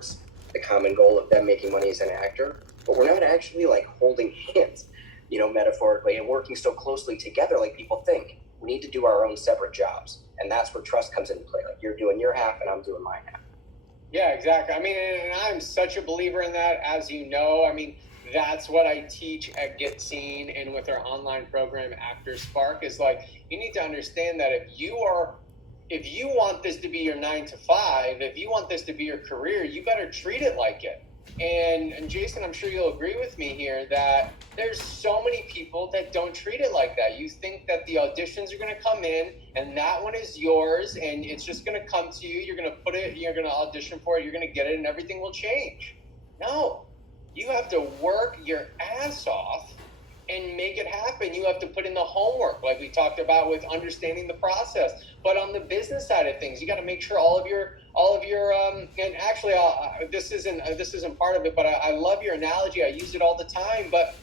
towards the common goal of them making money as an actor, but we're not actually like holding hands, metaphorically, and working so closely together like people think. We need to do our own separate jobs, and that's where trust comes into play. Like, you're doing your half and I'm doing my half. Yeah, exactly. I mean, and I'm such a believer in that, as you know. I mean, that's what I teach at Get Seen and with our online program, Actor Spark, is like, you need to understand that if you want this to be your 9 to 5, if you want this to be your career, you better treat it like it. And Jason, I'm sure you'll agree with me here that there's so many people that don't treat it like that. You think that the auditions are going to come in and that one is yours and it's just going to come to you. You're going to put it, you're going to audition for it, you're going to get it, and everything will change. No, you have to work your ass off and make it happen. You have to put in the homework, like we talked about with understanding the process. But on the business side of things, you got to make sure all of your and actually this isn't part of it, but I love your analogy. I use it all the time. But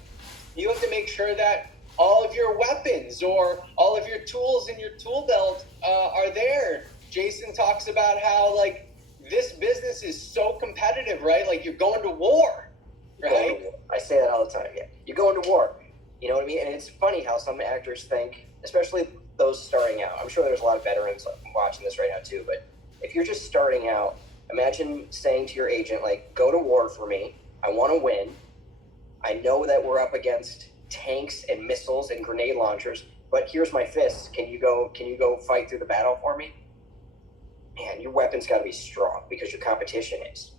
you have to make sure that all of your weapons or all of your tools in your tool belt are there. Jason talks about how like this business is so competitive, right? Like you're going to war, right? I say that all the time. Yeah, you're going to war. You know what I mean? And it's funny how some actors think, especially those starting out. I'm sure there's a lot of veterans watching this right now too, but if you're just starting out, imagine saying to your agent, like, go to war for me. I want to win. I know that we're up against tanks and missiles and grenade launchers, but here's my fists. Can you go fight through the battle for me? Man, your weapon's got to be strong because your competition is.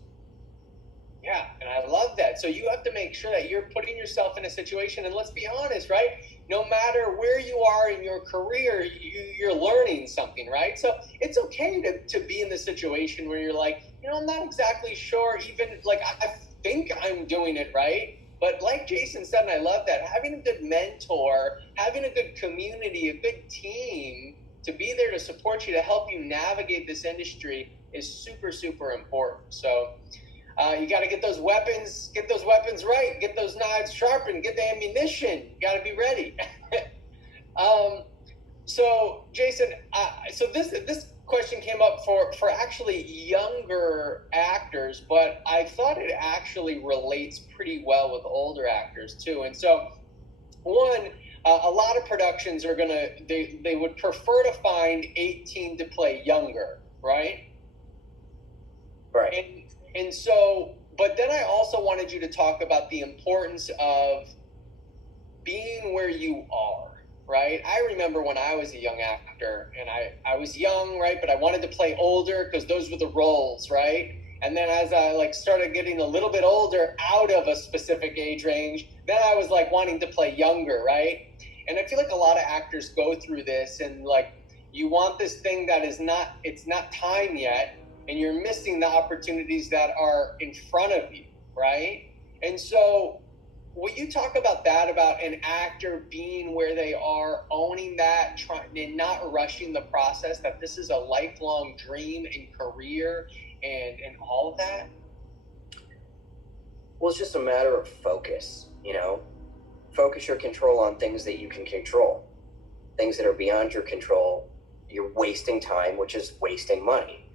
Yeah, and I love that. So you have to make sure that you're putting yourself in a situation, and let's be honest, right? No matter where you are in your career, you're learning something, right? So it's okay to be in the situation where you're like, I'm not exactly sure, even like I think I'm doing it right. But like Jason said, and I love that, having a good mentor, having a good community, a good team to be there to support you, to help you navigate this industry is super, super important. So you got to get those weapons right, get those knives sharpened, get the ammunition. You got to be ready. So Jason, so this question came up for actually younger actors, but I thought it actually relates pretty well with older actors too. And so, one, a lot of productions are they would prefer to find 18 to play younger, right? Right. And so, but then I also wanted you to talk about the importance of being where you are, right? I remember when I was a young actor, and I was young, right? But I wanted to play older because those were the roles, right? And then as I started getting a little bit older out of a specific age range, then I was wanting to play younger, right? And I feel like a lot of actors go through this, and you want this thing that it's not time yet, and you're missing the opportunities that are in front of you, right? And so will you talk about that, about an actor being where they are, owning that, and not rushing the process, that this is a lifelong dream and career and all of that? Well, it's just a matter of focus, Focus your control on things that you can control. Things that are beyond your control, you're wasting time, which is wasting money.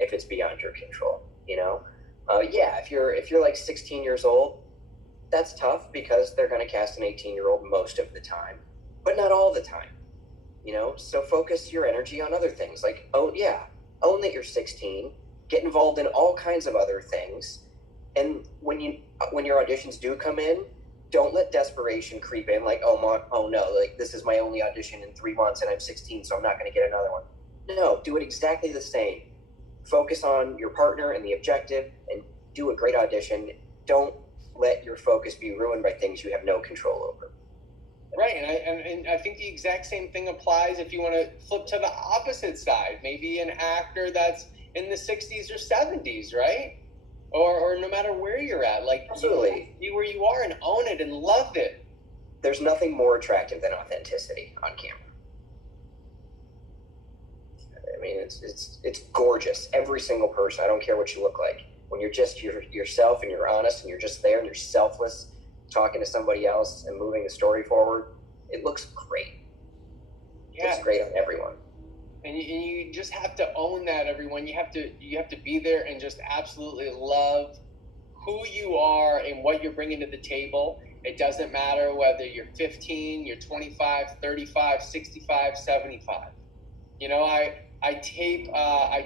If it's beyond your control, if you're like 16 years old, that's tough because they're going to cast an 18-year-old most of the time, but not all the time, so focus your energy on other things. Like, own that you're 16, get involved in all kinds of other things. And when your auditions do come in, don't let desperation creep in. Like, oh no, like this is my only audition in 3 months and I'm 16, so I'm not going to get another one. No, do it exactly the same. Focus on your partner and the objective and do a great audition. Don't let your focus be ruined by things you have no control over. Right, and I think the exact same thing applies if you want to flip to the opposite side. Maybe an actor that's in the 60s or 70s, right? Or no matter where you're at, absolutely, be where you are and own it and love it. There's nothing more attractive than authenticity on camera. I mean, it's gorgeous. Every single person, I don't care what you look like. When you're just yourself and you're honest and you're just there and you're selfless, talking to somebody else and moving the story forward, it looks great. Yeah. It looks great on everyone. And you just have to own that, everyone. You have to be there and just absolutely love who you are and what you're bringing to the table. It doesn't matter whether you're 15, you're 25, 35, 65, 75. You know, I tape a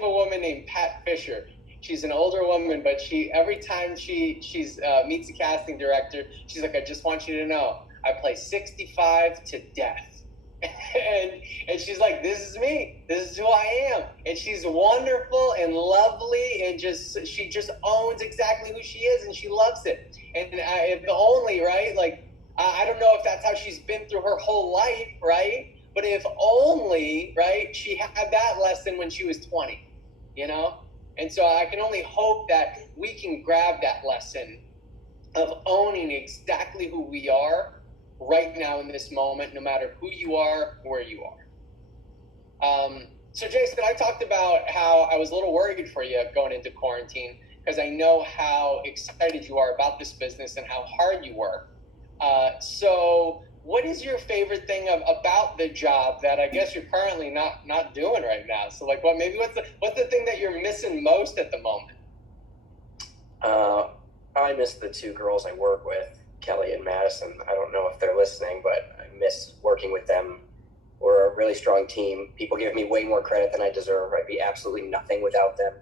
woman named Pat Fisher. She's an older woman, but every time she's meets a casting director, she's like, I just want you to know, I play 65 to death. and she's like, this is me, this is who I am. And she's wonderful and lovely, and she just owns exactly who she is, and she loves it. And if only, right, like, I don't know if that's how she's been through her whole life, right? But if only, right, she had that lesson when she was 20, you know? And so I can only hope that we can grab that lesson of owning exactly who we are right now in this moment, no matter who you are, where you are. So Jason, I talked about how I was a little worried for you going into quarantine, because I know how excited you are about this business and how hard you work. So what is your favorite thing about the job that I guess you're currently not doing right now? So like, what's the thing that you're missing most at the moment? I miss the two girls I work with, Kelly and Madison. I don't know if they're listening, but I miss working with them. We're a really strong team. People give me way more credit than I deserve. I'd be absolutely nothing without them.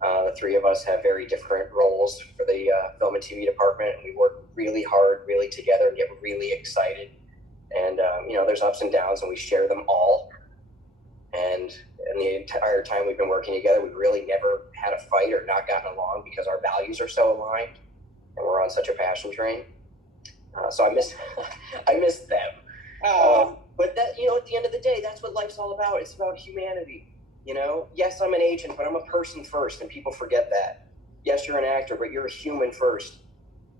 The three of us have very different roles for the film and TV department, and we work really hard, really together, and get really excited. And there's ups and downs, and we share them all. And in the entire time we've been working together, we've really never had a fight or not gotten along, because our values are so aligned, and we're on such a passion train. So I miss I miss them. But that, at the end of the day, that's what life's all about. It's about humanity. Yes, I'm an agent, but I'm a person first, and people forget that. Yes, you're an actor, but you're a human first.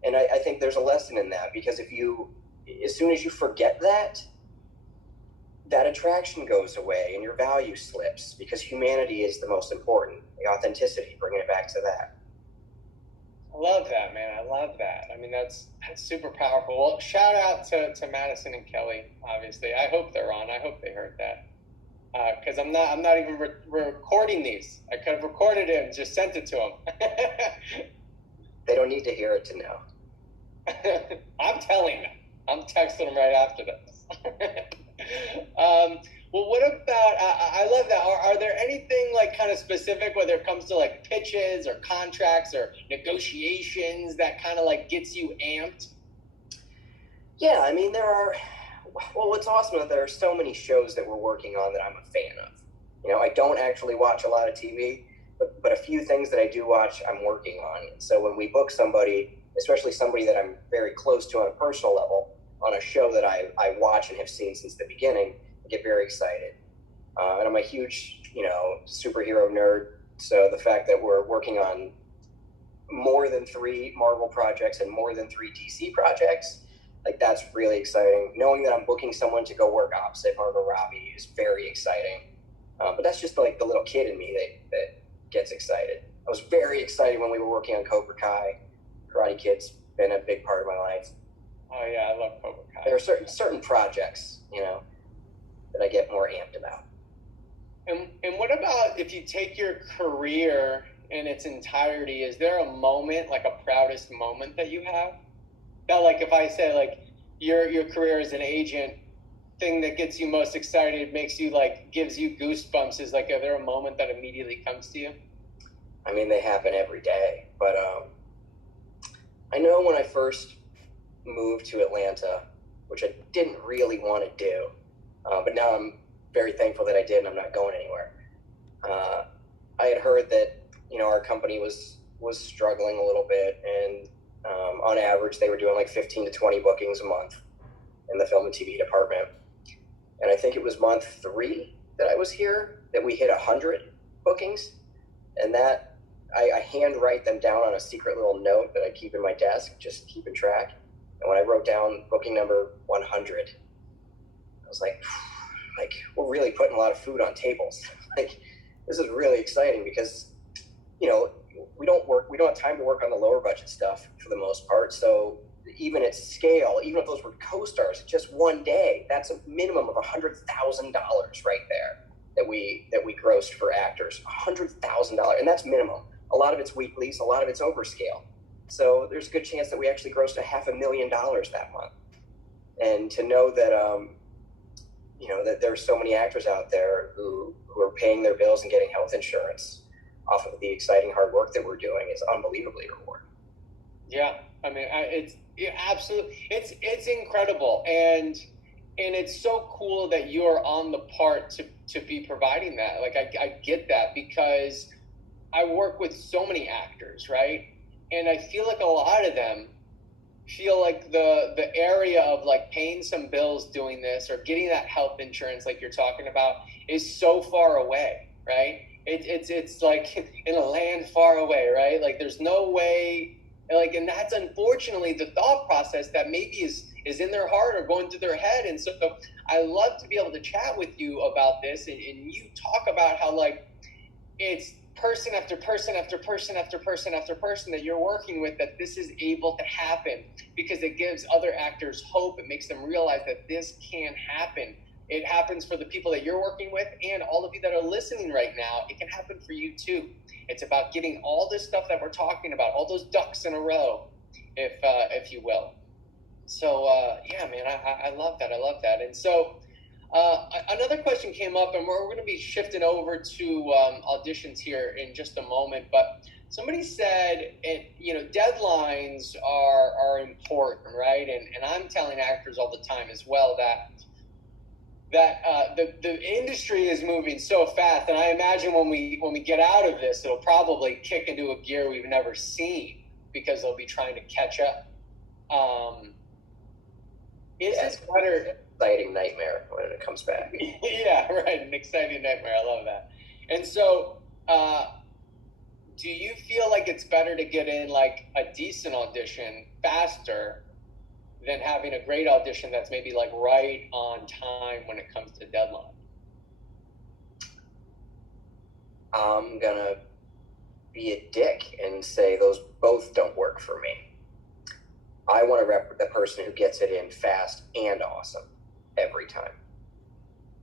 And I think there's a lesson in that, because as soon as you forget that attraction goes away and your value slips, because humanity is the most important. The authenticity, bringing it back to that. I love that, man. I love that. I mean, that's super powerful. Well, shout out to Madison and Kelly. Obviously, I hope they're on. I hope they heard that. Because I'm not even recording these. I could have recorded it and just sent it to them. They don't need to hear it to know. I'm telling them. I'm texting them right after this. Well, what about? I love that. Are there anything like kind of specific, whether it comes to like pitches or contracts or negotiations, that kind of like gets you amped? Yeah, I mean, there are. Well, what's awesome is there are so many shows that we're working on that I'm a fan of. I don't actually watch a lot of TV, but a few things that I do watch, I'm working on. So when we book somebody, especially somebody that I'm very close to on a personal level, on a show that I watch and have seen since the beginning, I get very excited. And I'm a huge, superhero nerd. So the fact that we're working on more than 3 Marvel projects and more than 3 DC projects, like, that's really exciting. Knowing that I'm booking someone to go work opposite Margot Robbie is very exciting. But that's just like the little kid in me that gets excited. I was very excited when we were working on Cobra Kai. Karate Kid's been a big part of my life. Oh yeah, I love Cobra Kai. There are certain projects, that I get more amped about. And what about if you take your career in its entirety? Is there a moment, like a proudest moment that you have? That, like, if I say like your career as an agent, thing that gets you most excited, makes you like, gives you goosebumps, is like, are there a moment that immediately comes to you? I mean, they happen every day, but I know when I first moved to Atlanta, which I didn't really want to do, but now I'm very thankful that I did, and I'm not going anywhere. I had heard that our company was struggling a little bit, and on average they were doing like 15 to 20 bookings a month in the film and TV department. And I think it was month 3 that I was here that we hit 100 bookings, and that I handwrite them down on a secret little note that I keep in my desk, just keeping track. And when I wrote down booking number 100, I was like, we're really putting a lot of food on tables. Like, this is really exciting, because we don't have time to work on the lower budget stuff for the most part. So even at scale, even if those were co-stars, just one day, that's a minimum of $100,000 right there that we grossed for actors. $100,000, and that's minimum. A lot of it's weeklies, a lot of it's overscale. So there's a good chance that we actually grossed $500,000 that month. And to know that that there's so many actors out there who are paying their bills and getting health insurance off of the exciting hard work that we're doing is unbelievably rewarding. Yeah, I mean, it's absolutely, it's incredible, and it's so cool that you're on the part to be providing that. Like, I get that, because I work with so many actors, right? And I feel like a lot of them feel like the area of like paying some bills doing this or getting that health insurance like you're talking about is so far away, right? It's like in a land far away, right? Like there's no way, like, and that's unfortunately the thought process that maybe is in their heart or going through their head. And so I love to be able to chat with you about this, and you talk about how like it's person after person after person after person after person that you're working with, that this is able to happen because it gives other actors hope. It makes them realize that this can happen. It happens for the people that you're working with, and all of you that are listening right now, it can happen for you too. It's about getting all this stuff that we're talking about, all those ducks in a row, if you will. So yeah, man, I love that. I love that. And so another question came up, and we're going to be shifting over to auditions here in just a moment. But somebody said, deadlines are important, right? And I'm telling actors all the time as well that the industry is moving so fast, and I imagine when we get out of this, it'll probably kick into a gear we've never seen because they'll be trying to catch up. Is it better? Exciting nightmare when it comes back. Yeah, right. An exciting nightmare. I love that. And so, do you feel like it's better to get in like a decent audition faster than having a great audition that's maybe like right on time when it comes to deadline? I'm gonna be a dick and say those both don't work for me. I want to rep the person who gets it in fast and awesome every time.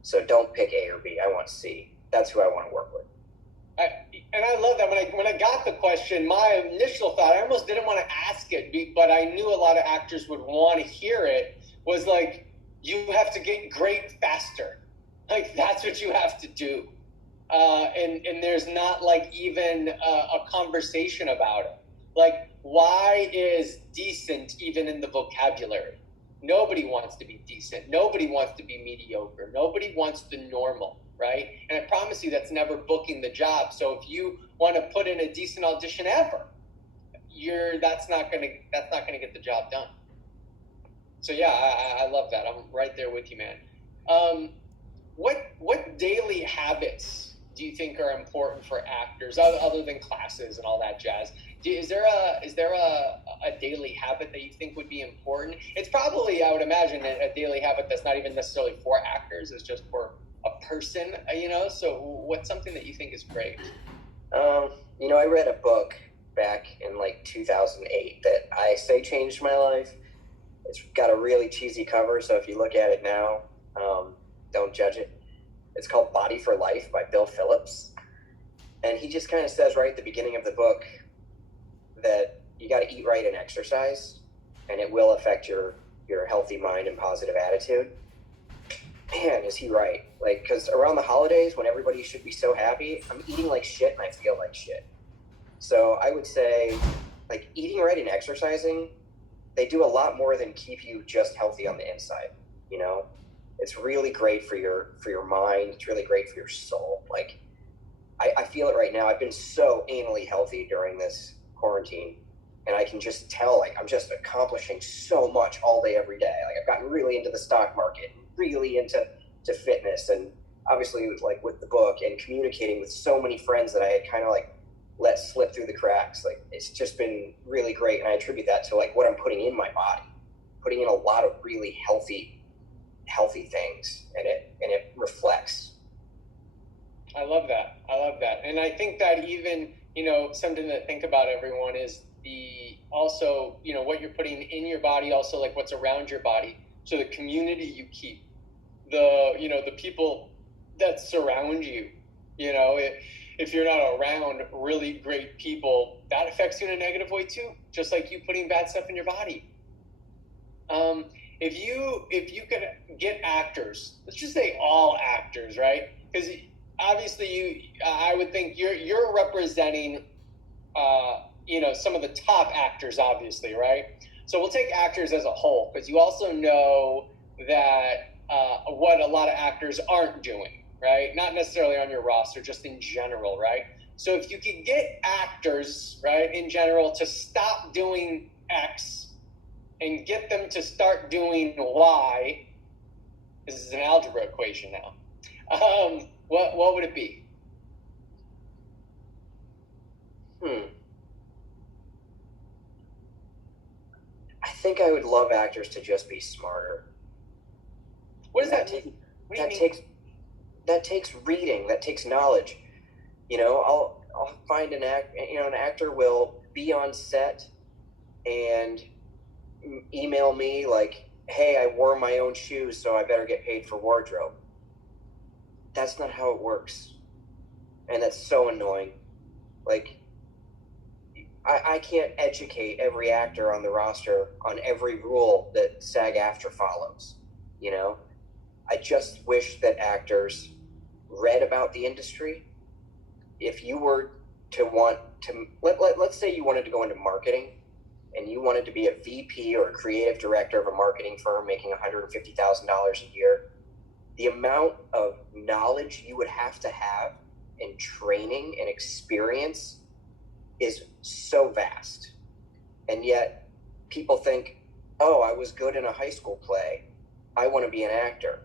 So don't pick A or B. I want C. That's who I want to work with. And I love that. When I got the question, my initial thought, I almost didn't want to ask it, but I knew a lot of actors would want to hear it, was like, you have to get great faster. Like, that's what you have to do. And there's not like even a conversation about it. Like, why is decent even in the vocabulary? Nobody wants to be decent. Nobody wants to be mediocre. Nobody wants the normal, right? And I promise you, that's never booking the job. So if you want to put in a decent audition ever, that's not gonna get the job done. So yeah, I love that. I'm right there with you, man. What daily habits do you think are important for actors other than classes and all that jazz? Is there a daily habit that you think would be important? It's probably, I would imagine, a daily habit that's not even necessarily for actors. It's just for a person, So what's something that you think is great? I read a book back in like 2008 that I say changed my life. It's got a really cheesy cover, so if you look at it now, don't judge it. It's called Body for Life by Bill Phillips. And he just kind of says right at the beginning of the book that you got to eat right and exercise, and it will affect your healthy mind and positive attitude. Man, is he right? Like, because around the holidays, when everybody should be so happy, I'm eating like shit and I feel like shit. So I would say, like, eating right and exercising, they do a lot more than keep you just healthy on the inside. It's really great for your mind. It's really great for your soul. Like, I feel it right now. I've been so anally healthy during this quarantine, and I can just tell, like, I'm just accomplishing so much all day, every day. Like, I've gotten really into the stock market, really into fitness, and obviously, like, with the book and communicating with so many friends that I had kind of like let slip through the cracks. Like, it's just been really great, and I attribute that to like what I'm putting in my body, putting in a lot of really healthy things, and it reflects. I love that. And I think that even, something to think about, everyone, is the also, what you're putting in your body, also like what's around your body. So the community you keep, the people that surround you, if you're not around really great people, that affects you in a negative way too, just like you putting bad stuff in your body. If you could get actors, let's just say all actors, right? Because obviously I would think you're representing, some of the top actors, obviously, right? So we'll take actors as a whole, because you also know that what a lot of actors aren't doing, right? Not necessarily on your roster, just in general, right? So if you could get actors, right, in general, to stop doing X and get them to start doing Y, this is an algebra equation now, what would it be? I think I would love actors to just be smarter. What does that mean? That takes reading. That takes knowledge. I'll find an actor will be on set and email me like, "Hey, I wore my own shoes, so I better get paid for wardrobe." That's not how it works, and that's so annoying. Like, I can't educate every actor on the roster on every rule that SAG-AFTRA follows. I just wish that actors read about the industry. If you were to want to, let's say you wanted to go into marketing and you wanted to be a VP or a creative director of a marketing firm making $150,000 a year, the amount of knowledge you would have to have and training and experience is so vast. And yet people think, oh, I was good in a high school play, I want to be an actor.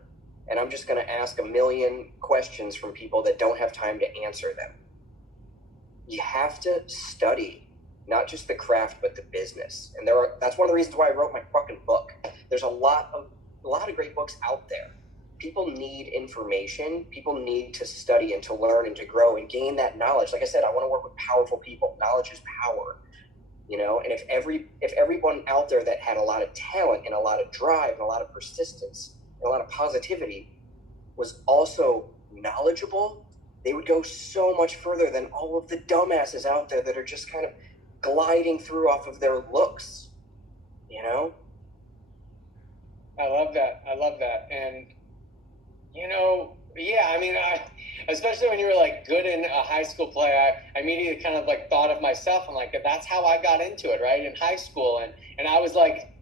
And I'm just going to ask a million questions from people that don't have time to answer them. You have to study not just the craft, but the business. And that's one of the reasons why I wrote my fucking book. There's a lot of great books out there. People need information. People need to study and to learn and to grow and gain that knowledge. Like I said, I want to work with powerful people. Knowledge is power. And if everyone out there that had a lot of talent and a lot of drive and a lot of persistence and a lot of positivity was also knowledgeable, they would go so much further than all of the dumbasses out there that are just kind of gliding through off of their looks. I love that. And especially when you were like good in a high school play, I immediately kind of like thought of myself. I'm like, that's how I got into it, right? In high school. And I was like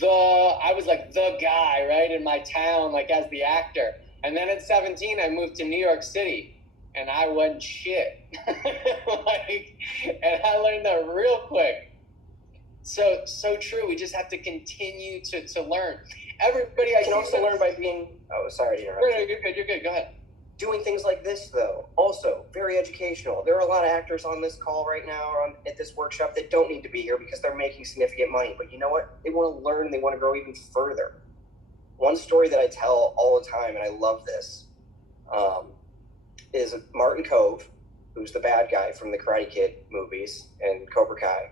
the guy, right, in my town, like as the actor. And then at 17, I moved to New York City and I wasn't shit. And I learned that real quick. So true. We just have to continue to learn. Everybody, I can also learn by being. Oh, sorry to interrupt. No, you're good. Go ahead. Doing things like this, though, also very educational. There are a lot of actors on this call right now or at this workshop that don't need to be here because they're making significant money. But you know what? They want to learn and they want to grow even further. One story that I tell all the time, and I love this, is Martin Kove, who's the bad guy from the Karate Kid movies and Cobra Kai.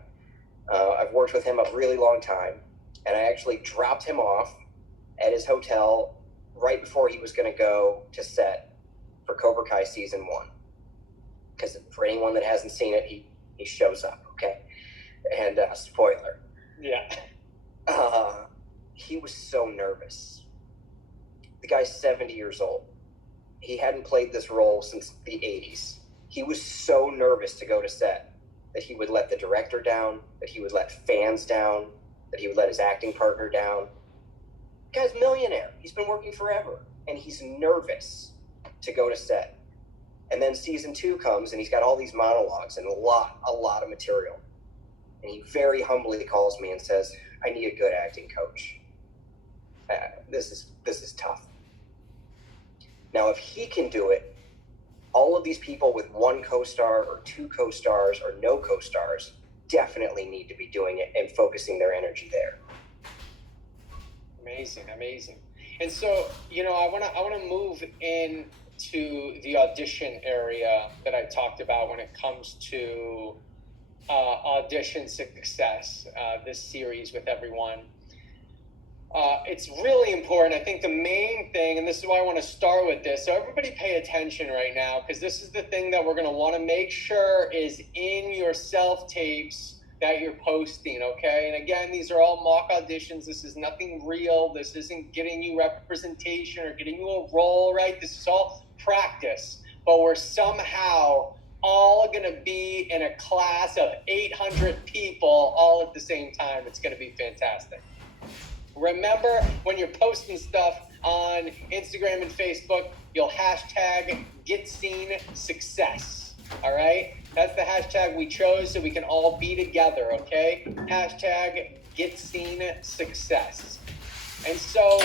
I've worked with him a really long time, and I actually dropped him off at his hotel right before he was going to go to set for Cobra Kai season 1. Because for anyone that hasn't seen it, he shows up, okay? And spoiler. Yeah. He was so nervous. The guy's 70 years old. He hadn't played this role since the 80s. He was so nervous to go to set that he would let the director down, that he would let fans down, that he would let his acting partner down. The guy's a millionaire. He's been working forever, and he's nervous to go to set. And then season 2 comes, and he's got all these monologues and a lot of material. And he very humbly calls me and says, "I need a good acting coach. This is tough." Now, if he can do it, all of these people with 1 co-star or 2 co-stars or no co-stars definitely need to be doing it and focusing their energy there. Amazing. And so, I want to move into the audition area that I talked about when it comes to audition success, this series with everyone. It's really important. I think the main thing, and this is why I want to start with this, so everybody pay attention right now, because this is the thing that we're going to want to make sure is in your self-tapes that you're posting, okay? And again, these are all mock auditions. This is nothing real. This isn't getting you representation or getting you a role, right? This is all practice. But we're somehow all going to be in a class of 800 people all at the same time. It's going to be fantastic. Remember, when you're posting stuff on Instagram and Facebook, you'll hashtag #GetSeenSuccess, all right? That's the hashtag we chose so we can all be together, okay? Hashtag #GetSeenSuccess. And so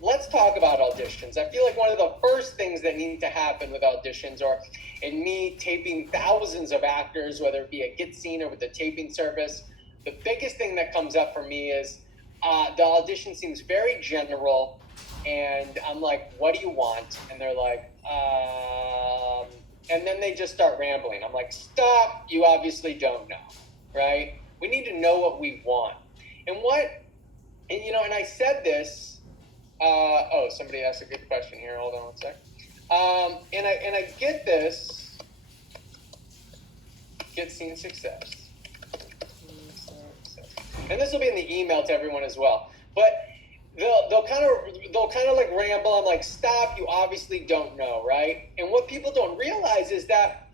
let's talk about auditions. I feel like one of the first things that need to happen with auditions, or in me taping thousands of actors, whether it be a Get Seen or with a taping service, the biggest thing that comes up for me is the audition seems very general, and I'm like, what do you want? And they're like, and then they just start rambling. I'm like, stop, you obviously don't know, right? We need to know what we want. And I said this, somebody asked a good question here, hold on one sec. And I get this, Get Seen Success. And this will be in the email to everyone as well. But they'll kind of like ramble. I'm like, stop, you obviously don't know, right? And what people don't realize is that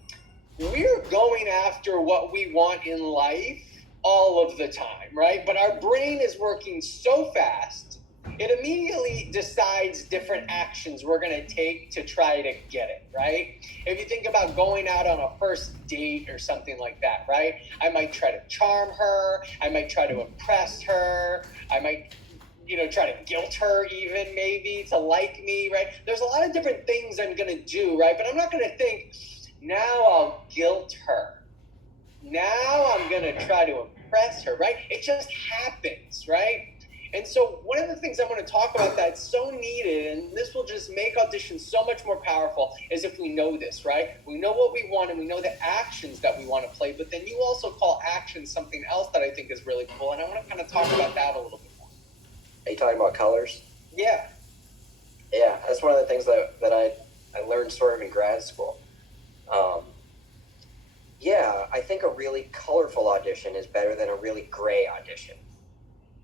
we're going after what we want in life all of the time, right? But our brain is working so fast, it immediately decides different actions we're going to take to try to get it, right? If you think about going out on a first date or something like that, right? I might try to charm her. I might try to impress her. I might, try to guilt her even maybe to like me, right? There's a lot of different things I'm going to do, right? But I'm not going to think, now I'll guilt her. Now I'm going to try to impress her, right? It just happens, right? And so one of the things I want to talk about that's so needed, and this will just make auditions so much more powerful, is if we know this, right? We know what we want and we know the actions that we want to play, but then you also call actions something else that I think is really cool, and I want to kind of talk about that a little bit more. Are you talking about colors? Yeah. Yeah, that's one of the things that I learned sort of in grad school. I think a really colorful audition is better than a really gray audition.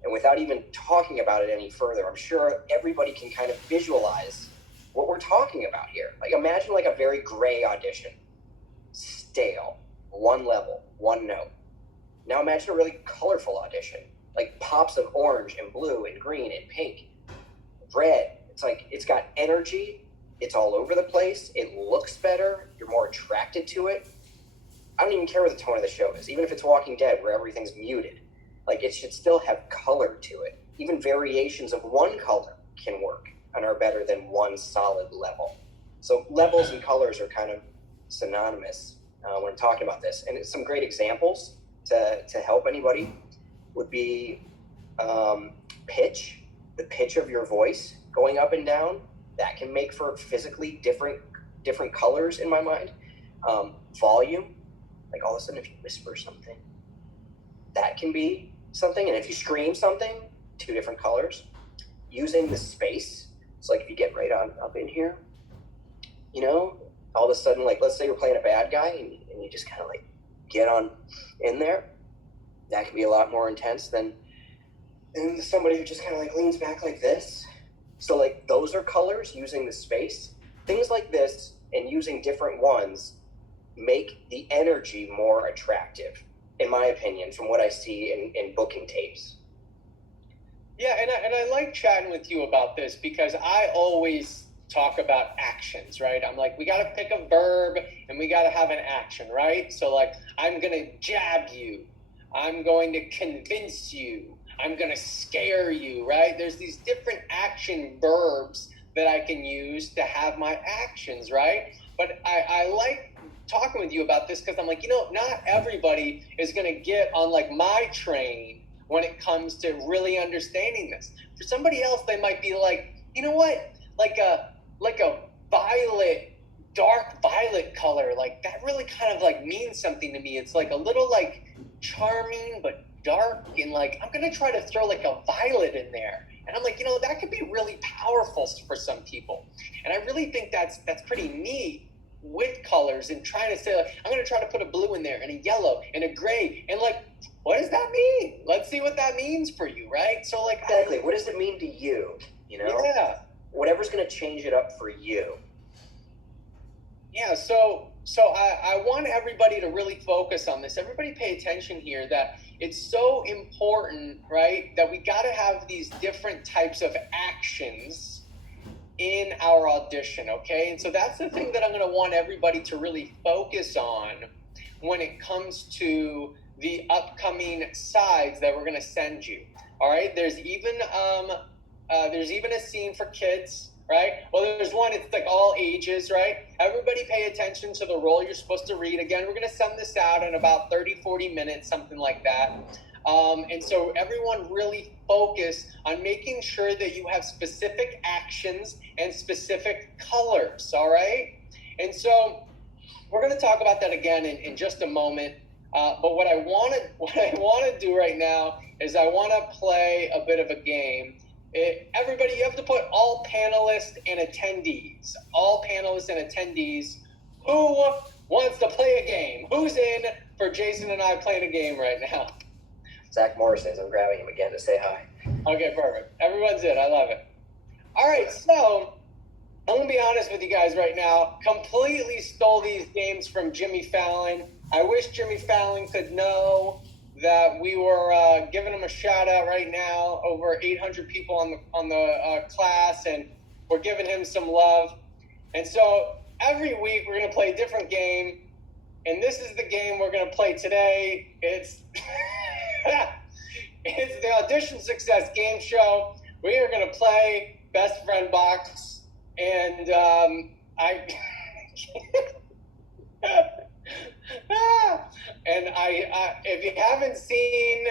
And without even talking about it any further, I'm sure everybody can kind of visualize what we're talking about here. Like, imagine like a very gray audition. Stale, one level, one note. Now imagine a really colorful audition, like pops of orange and blue and green and pink, red. It's like, it's got energy. It's all over the place. It looks better. You're more attracted to it. I don't even care what the tone of the show is, even if it's Walking Dead where everything's muted. Like, it should still have color to it. Even variations of one color can work and are better than one solid level. So levels and colors are kind of synonymous when I'm talking about this. And some great examples to help anybody would be pitch, the pitch of your voice going up and down. That can make for physically different colors in my mind. Volume, like all of a sudden if you whisper something, that can be something. And if you scream something, two different colors. Using the space, it's like if you get right on up in here, all of a sudden, like, let's say you're playing a bad guy and you just kind of like get on in there. That can be a lot more intense than somebody who just kind of like leans back like this. So like those are colors, using the space. Things like this and using different ones make the energy more attractive, in my opinion, from what I see in booking tapes. Yeah, and I like chatting with you about this because I always talk about actions, right? I'm like, we got to pick a verb and we got to have an action, right? So like, I'm going to jab you. I'm going to convince you. I'm going to scare you, right? There's these different action verbs that I can use to have my actions, right? But I like talking with you about this because I'm like, not everybody is going to get on like my train when it comes to really understanding this. For somebody else, they might be like, you know what, like a violet, dark violet color, like that really kind of like means something to me. It's like a little like charming but dark, and like I'm gonna try to throw like a violet in there. And I'm like, that could be really powerful for some people. And I really think that's pretty neat with colors, and trying to say, like, I'm going to try to put a blue in there and a yellow and a gray. And like, what does that mean? Let's see what that means for you, right? So like, exactly. What does it mean to you? Yeah. Whatever's going to change it up for you. Yeah. So I want everybody to really focus on this. Everybody pay attention here, that it's so important, right, that we got to have these different types of actions in our audition, okay? And so that's the thing that I'm going to want everybody to really focus on when it comes to the upcoming sides that we're going to send you. All right? There's even a scene for kids, right? Well, there's one, it's like all ages, right? Everybody pay attention to the role you're supposed to read. Again, we're going to send this out in about 30-40 minutes, something like that. And so everyone really focus on making sure that you have specific actions and specific colors, all right? And so we're going to talk about that again in just a moment. But what I want to do right now is I want to play a bit of a game. Everybody, you have to put all panelists and attendees. Who wants to play a game? Who's in for Jason and I playing a game right now? Zach Morrison, I'm grabbing him again to say hi. Okay, perfect. Everyone's in. I love it. All right, so I'm going to be honest with you guys right now. Completely stole these games from Jimmy Fallon. I wish Jimmy Fallon could know that we were giving him a shout out right now. Over 800 people on the class, and we're giving him some love. And so every week we're going to play a different game, and this is the game we're going to play today. It's it's the Audition Success Game Show. We are going to play Best Friend Box, and if you haven't seen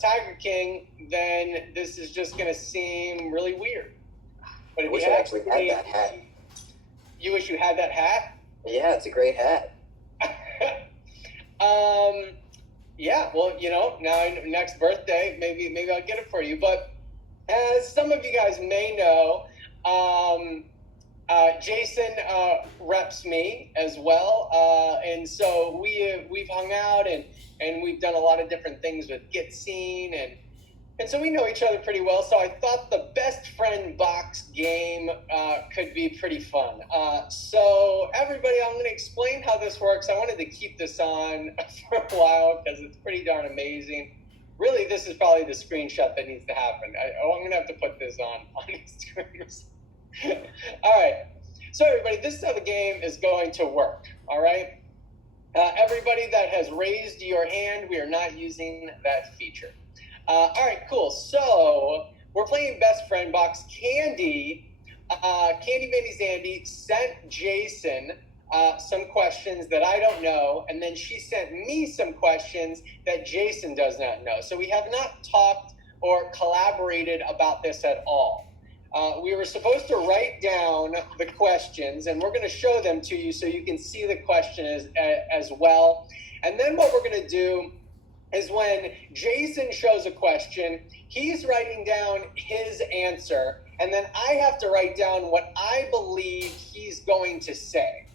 Tiger King, then this is just going to seem really weird. But if I wish you I actually had that hat. You wish you had that hat? Yeah, it's a great hat. Yeah, well, now next birthday, maybe I'll get it for you. But as some of you guys may know, Jason reps me as well, and so we've hung out and we've done a lot of different things with Get Seen, and so we know each other pretty well. So I thought the Best Friend Box game could be pretty fun. So everybody, I'm going to explain how this works. I wanted to keep this on for a while because it's pretty darn amazing. Really, this is probably the screenshot that needs to happen. I'm going to have to put this on Instagram. All right. So everybody, this is how the game is going to work. All right. Everybody that has raised your hand, we are not using that feature. All right, cool. So we're playing Best Friend Box. Candy Vandy Zandy sent Jason some questions that I don't know, and then she sent me some questions that Jason does not know. So we have not talked or collaborated about this at all. We were supposed to write down the questions, and we're going to show them to you so you can see the question as well. And then what we're going to do is when Jason shows a question, he's writing down his answer, and then I have to write down what I believe he's going to say.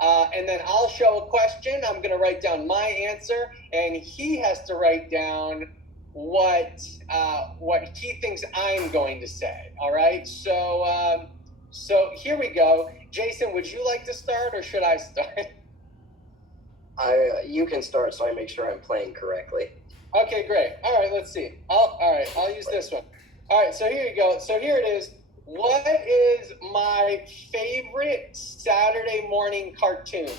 And then I'll show a question, I'm going to write down my answer, and he has to write down what he thinks I'm going to say. All right? So here we go. Jason, would you like to start, or should I start? You can start, so I make sure I'm playing correctly. Okay, great. All right, let's see. I'll use this one. All right, so here you go. So here it is. What is my favorite Saturday morning cartoon?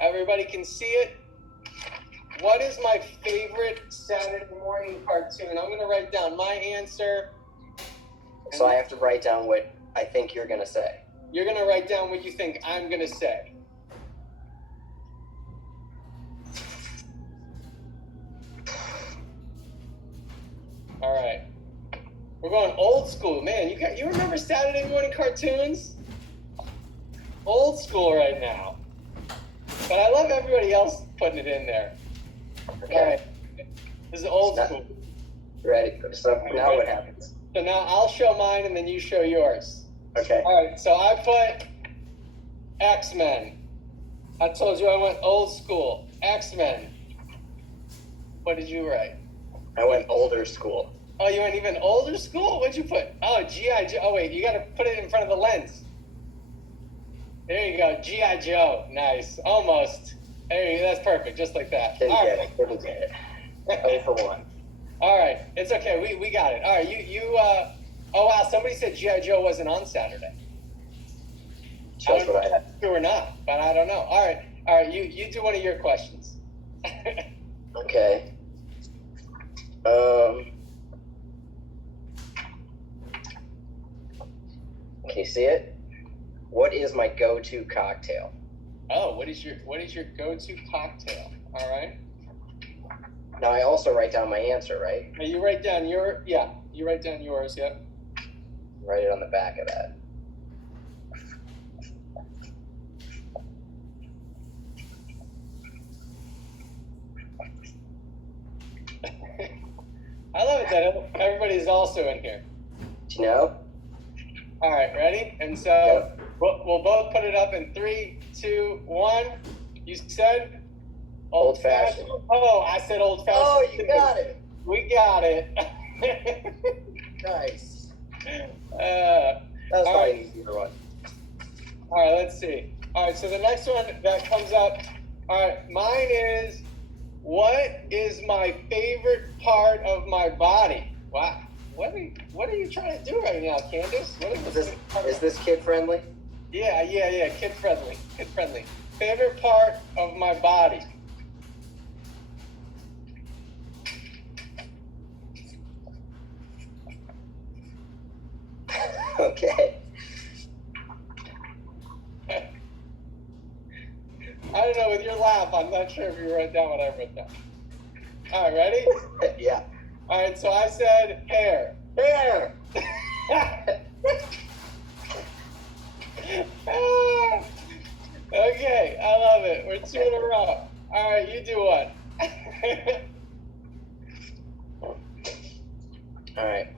Everybody can see it. What is my favorite Saturday morning cartoon? I'm going to write down my answer. So I have to write down what I think you're going to say. You're going to write down what you think I'm going to say. All right. We're going old school. Man, you remember Saturday morning cartoons? Old school right now. But I love everybody else putting it in there. Okay. All right. This is old school. Ready? So now what happens? So now I'll show mine and then you show yours. Okay. All right. So I put X-Men. I told you I went old school. X-Men. What did you write? I went older school. Oh, you went even older school? What'd you put? Oh, G.I. Joe. Oh, wait. You got to put it in front of the lens. There you go. G.I. Joe. Nice. Almost. There you go. That's perfect. Just like that. Didn't All get right. it. Didn't get it. 0 for 1. All right. It's okay. We got it. All right. Oh, wow. Somebody said G.I. Joe wasn't on Saturday. I That's don't know what if that's true or not, but I don't know. All right. All right. You do one of your questions. Okay. Can you see it? What is my go-to cocktail? Oh, what is your go-to cocktail? All right. Now I also write down my answer, right? Now you write down you write down yours, yep. Write it on the back of that. I love it that everybody's also in here. Do you know? All right, ready? And so Yep. we'll both put it up in 3, 2, 1. You said Old-fashioned. Oh, I said old-fashioned. Oh, you got it. We got it. Nice. That That was all probably right. an easier one. All right, let's see. All right, so the next one that comes up, all right, mine is, what is my favorite part of my body? Wow. What are you trying to do right now, Candace? What Is this kid friendly? Yeah, kid friendly. Favorite part of my body. Okay. I don't know, with your laugh, I'm not sure if you wrote down what I wrote down. All right, ready? Yeah. All right, so I said hair. There. Okay, I love it. We're 2 in a row. All right, you do one. All right.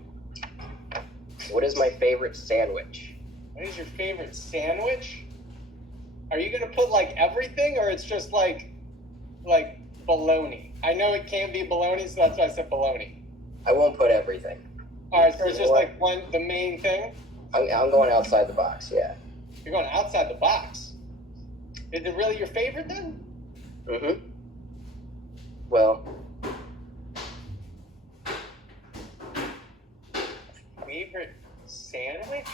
What is my favorite sandwich? What is your favorite sandwich? Are you gonna put like everything, or it's just like bologna? I know it can be bologna, so that's why I said bologna. I won't put everything. All right, so it's just like the main thing. I'm going outside the box. Yeah. You're going outside the box. Is it really your favorite then? Mm-hmm. Well, Favorite sandwich?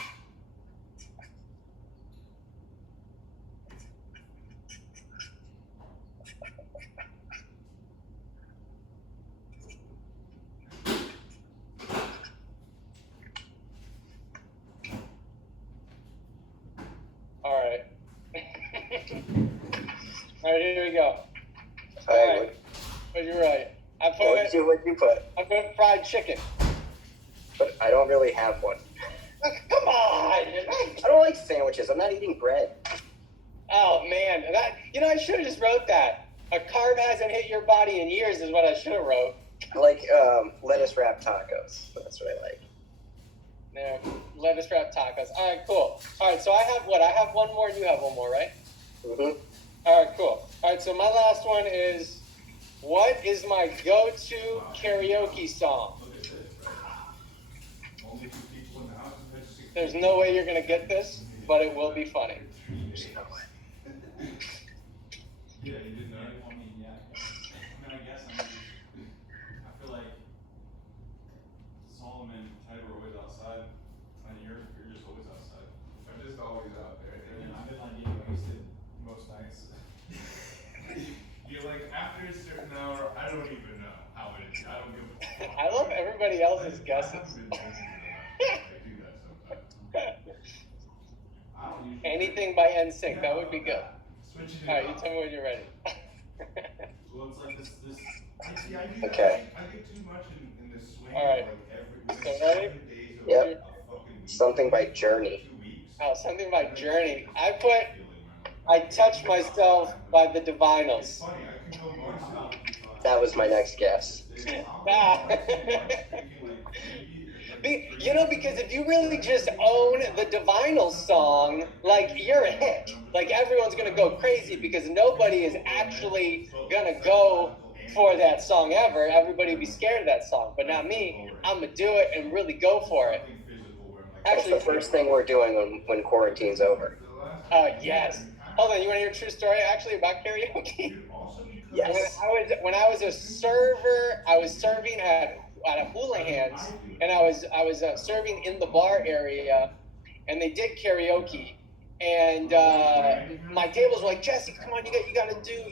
All right. All right, here we go. all right. right. What'd you write? What'd you put? I put fried chicken. But I don't really have one. Oh, come on! I don't like sandwiches. I'm not eating bread. Oh man, I should have just wrote that. A carb hasn't hit your body in years is what I should have wrote. I like lettuce wrapped tacos. That's what I like. Yeah, lettuce wrapped tacos. All right, cool. All right, so I have what? I have one more. You have one more, right? Mm-hmm. All right, cool. All right, so my last one is, what is my go-to karaoke song? There's no way you're gonna get this, but it will be funny. Yeah, you didn't know. I mean, yeah. I mean, I feel like Solomon and Tiger were always outside, and you're just always outside. I'm just always out there. And I've been like getting wasted most nights. You're like, after a certain hour, I don't even know how it is. I don't give a fuck. I love everybody else's guesses. I haven't been drinking enough. I do that sometimes. I don't usually. Anything by NSYNC, that would be good. Switching it All right, you up. tell me when you're ready. Well, it's like this. See, I do that. Okay. I get too much in this swing. All right. Of like every So like ready? 7 days of Yep. a fucking week. Something by Journey. 2 weeks. Oh, something by Journey. I put I touched myself by the It's divinals. funny, I can go months without. That was my next guess. Ah. Because if you really just own the Divinals song, like you're a hit. Like everyone's gonna go crazy because nobody is actually gonna go for that song ever. Everybody would be scared of that song, but not me. I'm gonna do it and really go for it. That's the first thing we're doing when quarantine's over. Yes. Hold on, you want to hear a true story actually about karaoke? Yes. When I was a server, I was serving at a Hula Hands, and I was serving in the bar area, and they did karaoke, and my tables were like, Jesse, come on, you gotta do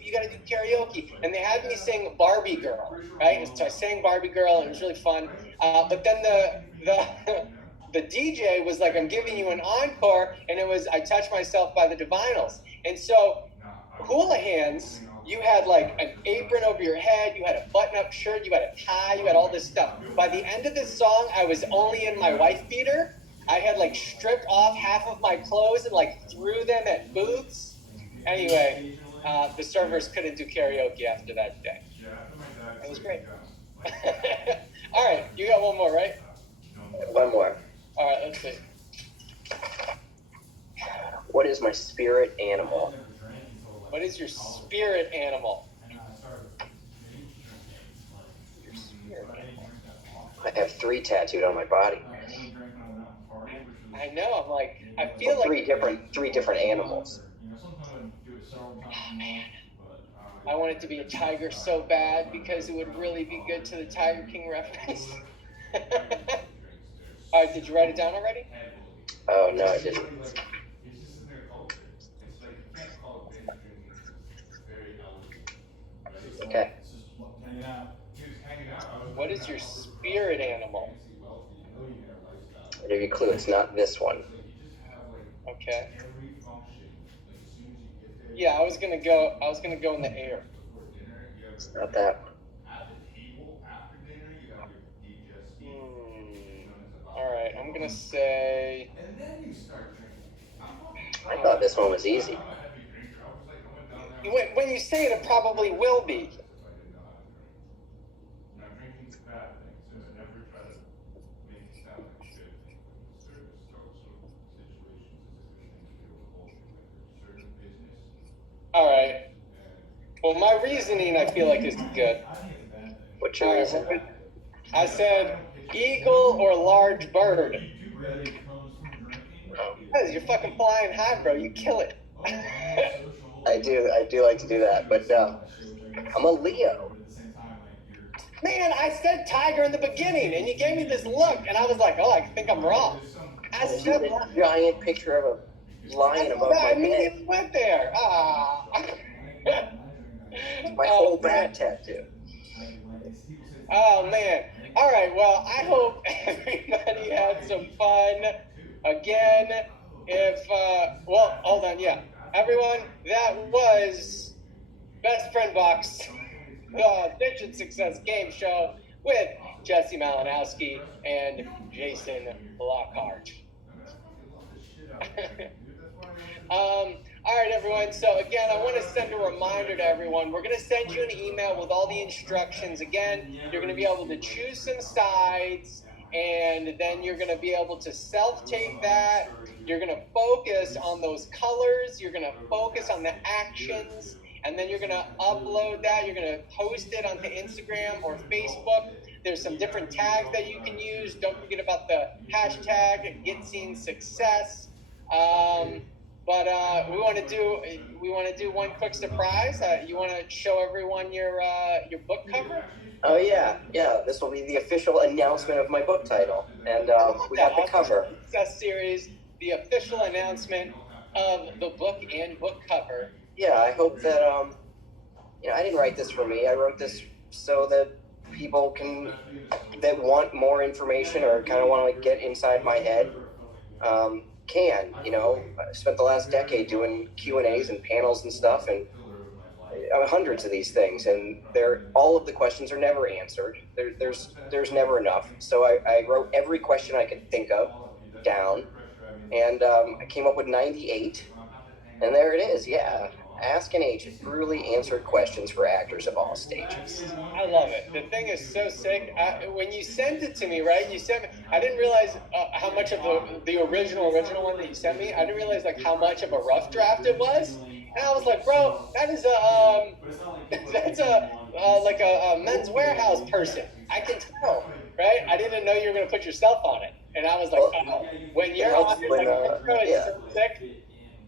karaoke, and they had me sing Barbie Girl, right? And so I sang Barbie Girl, and it was really fun. But then the DJ was like, I'm giving you an encore, and it was I Touched Myself by the Divinals, and so Hula Hands, you had like an apron over your head, you had a button-up shirt, you had a tie, you had all this stuff. By the end of this song, I was only in my wife beater. I had like stripped off half of my clothes and like threw them at booths. Anyway, the servers couldn't do karaoke after that day. It was great. All right, you got one more, right? One more. All right, let's see. What is my spirit animal? What is your spirit animal? Your spirit animal. I have 3 tattooed on my body. I know. I'm like, I feel like three different animals. Oh man, I want it to be a tiger so bad because it would really be good to the Tiger King reference. All right, did you write it down already? Oh no, I didn't. Okay. What is your spirit animal? I'll give you a clue. It's not this one. Okay. Yeah, I was gonna go in the air. It's not that one. All right, I'm gonna say. I thought this one was easy. When you say it, it probably will be. All right. Well, my reasoning, I feel like, is good. What's your reason? I said eagle or large bird. Because you're fucking flying high, bro. You kill it. I do like to do that, but no. I'm a Leo. Man, I said tiger in the beginning, and you gave me this look, and I was like, oh, I think I'm wrong. I said A giant picture of a lion above my I head. immediately went there. My whole back tattoo. Oh, man. All right, well, I hope everybody had some fun. Again, well, hold on, yeah. Everyone, that was Best Friend Box, the Vision Success Game Show with Jesse Malinowski and Jason Lockhart. All right, everyone. So again, I want to send a reminder to everyone. We're going to send you an email with all the instructions. Again, you're going to be able to choose some sides, and then you're going to be able to self-tape that. You're going to focus on those colors. You're going to focus on the actions, and then you're going to upload that. You're going to post it onto Instagram or Facebook. There's some different tags that you can use. Don't forget about the hashtag GetSeenSuccess. But we want to do one quick surprise. You want to show everyone your book cover? Oh yeah. This will be the official announcement of my book title, and we got the cover. Success series, the official announcement of the book and book cover. Yeah, I hope that I didn't write this for me. I wrote this so that people that want more information or kind of want to get inside my head. I spent the last decade doing Q&As and panels and stuff, and hundreds of these things, and all of the questions are never answered. There's never enough. So I wrote every question I could think of down, and I came up with 98. And there it is, yeah. Ask an Agent, brutally answered questions for actors of all stages. I love it. The thing is so sick. When you sent it to me, right? You sent me. I didn't realize how much of the original one that you sent me. I didn't realize like how much of a rough draft it was. And I was like, bro, that is a that's a like a Men's Warehouse person. I can tell, right? I didn't know you were gonna put yourself on it. And I was like, oh, when you're on it, like, bro, it's so sick.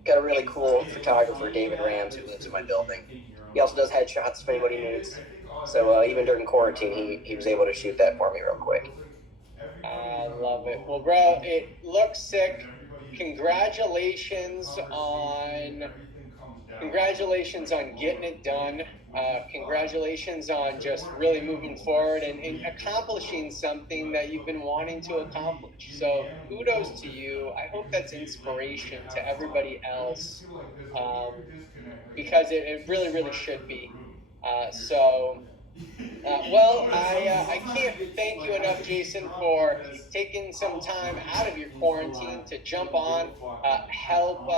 Got a really cool photographer, David Rams, who lives in my building. He also does headshots if anybody needs. So even during quarantine, he was able to shoot that for me real quick. I love it. Well, bro, it looks sick. Congratulations on getting it done. Congratulations on just really moving forward and accomplishing something that you've been wanting to accomplish. So kudos to you. I hope that's inspiration to everybody else, because it really, really should be. Well, I can't thank you enough, Jason, for taking some time out of your quarantine to jump on, help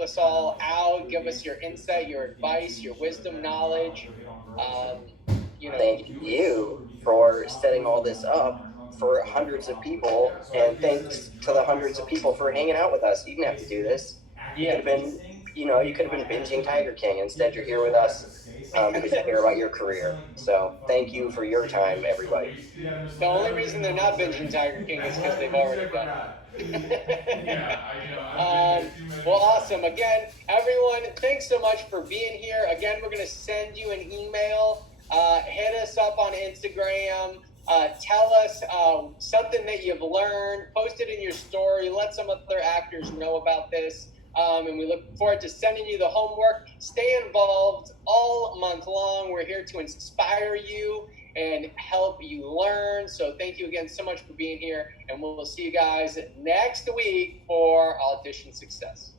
us all out, give us your insight, your advice, your wisdom, knowledge. Thank you for setting all this up for hundreds of people, and thanks to the hundreds of people for hanging out with us. You didn't have to do this. You could have been binging Tiger King. Instead, you're here with us because you care about your career. So thank you for your time, everybody. The only reason they're not binging Tiger King is because they've already done it. Well, awesome. Again, everyone, thanks so much for being here. Again, we're going to send you an email. Hit us up on Instagram. Tell us something that you've learned. Post it in your story. Let some other actors know about this. And we look forward to sending you the homework. Stay involved all month long. We're here to inspire you and help you learn. So thank you again so much for being here. And we'll see you guys next week for Audition Success.